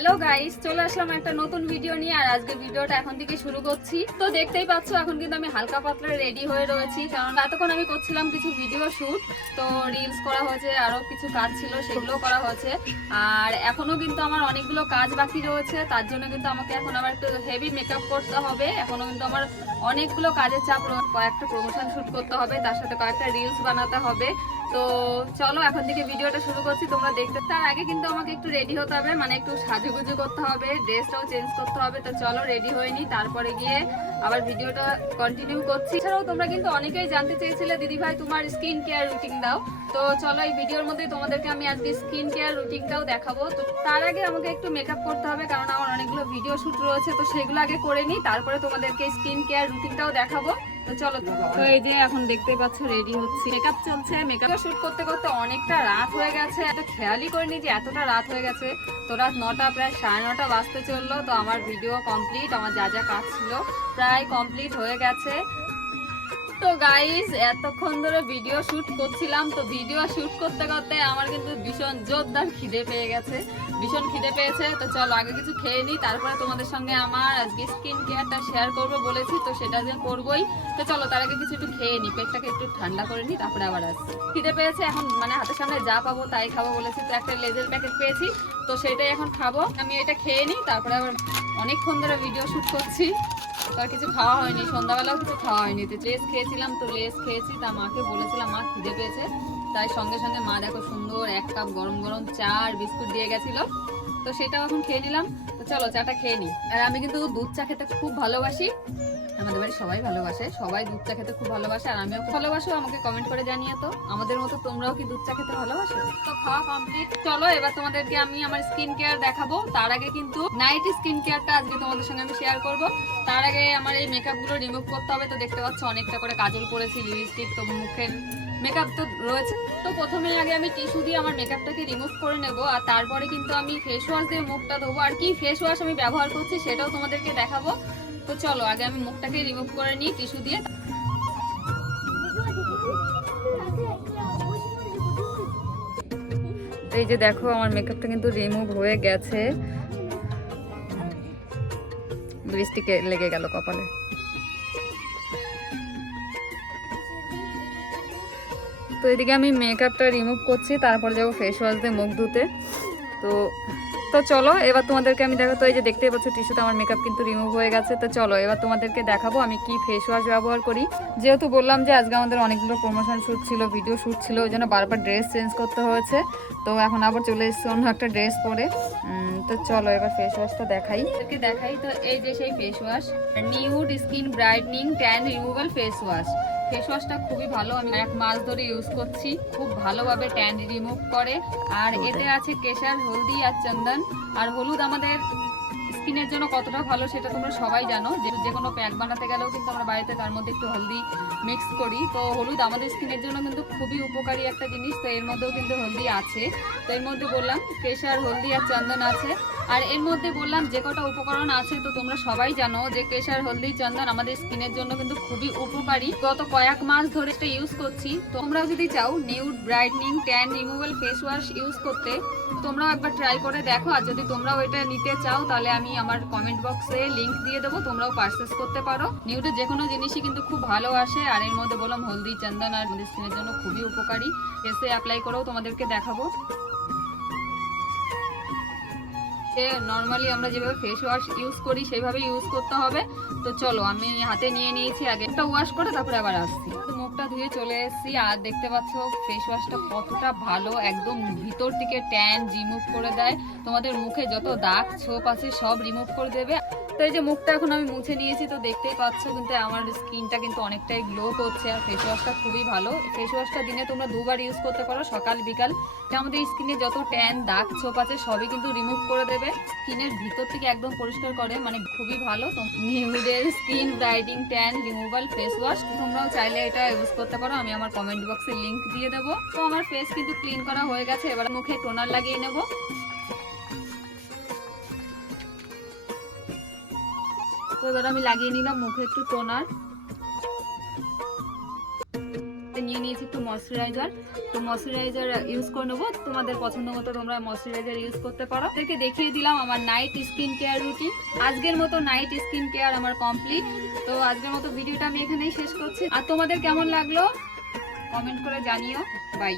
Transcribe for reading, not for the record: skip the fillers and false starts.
Hello guys, চলে আসলাম একটা নতুন ভিডিও নিয়ে। আর আজকে ভিডিওটা এখন থেকে শুরু করছি। তো দেখতেই পাচ্ছ এখন কিন্তু আমি হালকা পাতলা রেডি হয়ে রয়েছি, কারণ এতক্ষণ আমি করছিলাম কিছু ভিডিও শুট। তো রিলস করা হয়েছে, আরো কিছু কাজ ছিল সেগুলো করা হয়েছে। আর এখনো কিন্তু আমার অনেকগুলো কাজ বাকি রয়েছে, তার জন্য কিন্তু আমাকে এখন আবার একটু হেভি মেকআপ করতে হবে। এখনো কিন্তু আমার অনেকগুলো কাজের চাপ, কয়েকটা প্রমোশন শুট করতে হবে, তার সাথে কয়েকটা রিলস বানাতে হবে। তো চলো এখন থেকে ভিডিওটা শুরু করছি, তোমরা দেখতে। তার আগে কিন্তু আমাকে একটু রেডি হতে হবে, মানে একটু সাজুগুজু করতে হবে, ড্রেসটাও চেঞ্জ করতে হবে। তো চলো রেডি হয়ে নি, তারপরে গিয়ে আবার ভিডিওটা কন্টিনিউ করছি। এছাড়াও তোমরা কিন্তু অনেকেই জানতে চেয়েছিলে, দিদি ভাই তোমার স্কিন কেয়ার রুটিন দাও। তো চলো এই ভিডিওর মধ্যে তোমাদেরকে আমি আজকে স্কিন কেয়ার রুটিনটাও দেখাবো। তো তার আগে আমাকে একটু মেকআপ করতে হবে, কারণ আমার অনেকগুলো ভিডিও শুট রয়েছে। তো সেগুলো আগে করে নিই, তারপরে তোমাদেরকে স্কিন কেয়ার রুটিনটাও দেখাবো। তো চলো, তো এই যে এখন দেখতে পাচ্ছ রেডি হচ্ছে, মেকআপ চলছে। মেকআপ শুট করতে করতে অনেকটা রাত হয়ে গেছে, এত খেয়ালই করিনি যে এতটা রাত হয়ে গেছে। তো রাত 9টা, প্রায় 9:30 বাজতে চললো। তো আমার ভিডিও কমপ্লিট, আমার যা যা কাজ ছিল প্রায় কমপ্লিট হয়ে গেছে। তো গাইস, এতক্ষণ ধরে ভিডিও শুট করছিলাম। তো ভিডিও শুট করতে করতে আমার কিন্তু ভীষণ জোরদার খিদে পেয়ে গেছে, ভীষণ খিদে পেয়েছে। তো চলো আগে কিছু খেয়ে নিই, তারপরে তোমাদের সঙ্গে আমার আজকে স্কিন কেয়ারটা শেয়ার করবো বলেছি, তো সেটা যে করবোই। তো চলো তার আগে কিছু একটু খেয়ে নিই, পেটটাকে একটু ঠান্ডা করে নিই, তারপরে আবার আসছি। খিদে পেয়েছে এখন, মানে হাতের সামনে যা পাবো তাই খাবো বলেছি। তো একটা লেজের প্যাকেট পেয়েছি, তো সেটাই এখন খাবো। আমি এটা খেয়ে নিই, তারপরে আবার অনেকক্ষণ ধরে ভিডিও শুট করছি, তো আর কিছু খাওয়া হয়নি, সন্ধ্যাবেলাও কিছু খাওয়া হয়নি। তো লেস খেয়েছিলাম, তো লেস খেয়েছি। তা মাকে বলেছিলাম মা খিদে পেয়েছে, তাই সঙ্গে সঙ্গে মা দেখো সুন্দর 1 কাপ গরম গরম চা আর বিস্কুট দিয়ে গেছিল। তো সেটাও এখন খেয়ে নিলাম। তো চলো চাটা খেয়ে নিই। আর আমি কিন্তু দুধ চা খেতে খুব ভালোবাসি, আমাদের বাড়ি সবাই ভালোবাসে, সবাই দুধ চা খেতে খুব ভালোবাসে। আর আমিও খুব ভালোবাসো, আমাকে কমেন্ট করে জানিয়ে। তো আমাদের মতো তোমরাও কি দুধ চা খেতে ভালোবাসো? তো খাওয়া কমপ্লিট, চলো এবার তোমাদেরকে আমি আমার স্কিন কেয়ার দেখাবো। তার আগে কিন্তু নাইট স্কিন কেয়ারটা আজকে তোমাদের সঙ্গে আমি শেয়ার করব। তার আগে আমার এই মেকআপ গুলো রিমুভ করতে হবে। তো দেখতে পাচ্ছ অনেকটা করে কাজল করেছি, লিপস্টিক, তো মুখের মেকআপ তো রয়েছে। তো প্রথমে আগে আমি টিস্যু দিয়ে আমার মেকআপটাকে রিমুভ করে নেব, আর তারপরে কিন্তু আমি ফেস ওয়াশ দিয়ে মুখটা ধোবো। আর কি ফেস ওয়াশ আমি ব্যবহার করছি সেটাও তোমাদেরকে দেখাবো। তো চলো আগে আমি মুখটাকে রিমুভ করে নিই টিস্যু দিয়ে। এই যে দেখো আমার মেকআপটা কিন্তু রিমুভ হয়ে গেছে, লিপস্টিকে লেগে গেল কপালে। তো এদিকে আমি মেকআপটা রিমুভ করছি, তারপর যাবো ফেস ওয়াশ দিয়ে মুখ ধুতে। তো তো চলো এবার তোমাদেরকে আমি দেখো। তো এই যে দেখতেই পাচ্ছ টিস্যুতে আমার মেকআপ কিন্তু রিমুভ হয়ে গেছে। তো চলো এবার তোমাদেরকে দেখাবো আমি কি ফেস ওয়াশ ব্যবহার করি। যেহেতু বললাম যে আজকে আমাদের অনেকগুলো প্রমোশন শ্যুট ছিল, ভিডিও শ্যুট ছিল, ওই জন্য বারবার ড্রেস চেঞ্জ করতে হয়েছে। তো এখন আবার চলে এসেছি অন্য একটা ড্রেস পরে। তো চলো এবার ফেস ওয়াশটা দেখাই। তো এই যে সেই face wash, nude skin brightening tan removal face wash. Face ওয়াশটা খুবই ভালো, আমি 1 মাস ধরে ইউজ করছি, খুব ভালোভাবে ট্যান রিমুভ করে। আর এতে আছে কেশর, হলদি আর চন্দন। আর হলুদ আমাদের স্কিনের জন্য কতটা ভালো সেটা তোমরা সবাই জানো, যে কোনো প্যাক বানাতে গেলেও কিন্তু আমরা বাড়িতে তার মধ্যে একটু হলদি মিক্স করি। তো হলুদ আমাদের স্কিনের জন্য কিন্তু খুবই উপকারী একটা জিনিস। তো এর মধ্যেও কিন্তু হলদি আছে। তো এর মধ্যে বললাম কেশর, হলদি আর চন্দন আছে। আর এর মধ্যে বললাম যে কটা উপকরণ আছে, তো তোমরা সবাই জানো যে কেশর, হলদি, চন্দন আমাদের স্কিনের জন্য কিন্তু খুবই উপকারী। গত কয়েক মাস ধরে এটা ইউজ করছি। তোমরাও যদি চাও nude brightening tan removal face wash use করতে, তোমরাও একবার ট্রাই করে দেখো। আর যদি তোমরাও এটা নিতে চাও তাহলে আমি আমার কমেন্ট বক্সে লিংক দিয়ে দেবো, তোমরাও পারচেস করতে পারো। নিউডের যে কোনো জিনিসই কিন্তু খুব ভালো আসে। আর এর মধ্যে বললাম হলদি, চন্দন আর আমাদের স্কিনের জন্য খুবই উপকারী। এসে অ্যাপ্লাই করেও তোমাদেরকে দেখাবো। নর্মালি আমরা যেভাবে ফেস ওয়াশ ইউজ করি সেইভাবে ইউজ করতে হবে। তো চলো আমি হাতে নিয়ে নিয়েছি, আগে একটা ওয়াশ করে তারপরে আবার আসছি। মুখটা ধুয়ে চলে এসেছি, আর দেখতে পাচ্ছ ফেস ওয়াশটা কতটা ভালো, একদম ভিতর থেকে ট্যান রিমুভ করে দেয়। তোমাদের মুখে যত দাগ ছোপ আছে সব রিমুভ করে দেবে। তো এই যে মুখটা এখন আমি মুছে নিয়েছি, তো দেখতেই পাচ্ছ কিন্তু আমার স্কিনটা কিন্তু অনেকটাই গ্লো করছে। আর ফেস ওয়াশটা খুবই ভালো। ফেস ওয়াশটা দিনে তোমরা 2 বার ইউজ করতে পারো, সকাল বিকাল। এটা আমাদের স্কিনে যত ট্যান দাগ ছোপ আছে সবই কিন্তু রিমুভ করে দেবে, স্কিনের ভিতর থেকে একদম পরিষ্কার করে, মানে খুবই ভালো। নিউডের skin brightening tan removal face wash, তোমরাও চাইলে এটা ইউজ করতে পারো, আমি আমার কমেন্ট বক্সে লিংক দিয়ে দেবো। তো আমার ফেস কিন্তু ক্লিন করা হয়ে গেছে, এবার মুখে টোনার লাগিয়ে নেবো। তো এবার আমি লাগিয়ে নিলাম মুখে একটু টোনার। নিয়ে নিয়েছি একটু ময়শ্চারাইজার। তো ময়শ্চারাইজার ইউজ করে নেবো, তোমাদের পছন্দ মতো তোমরা ময়শ্চারাইজার ইউজ করতে পারো। তাদেরকে দেখিয়ে দিলাম আমার নাইট স্কিন কেয়ার রুটিন। আজকের মতো নাইট স্কিন কেয়ার আমার কমপ্লিট। তো আজকের মতো ভিডিওটা আমি এখানেই শেষ করছি। আর তোমাদের কেমন লাগলো কমেন্ট করে জানিও। বাই।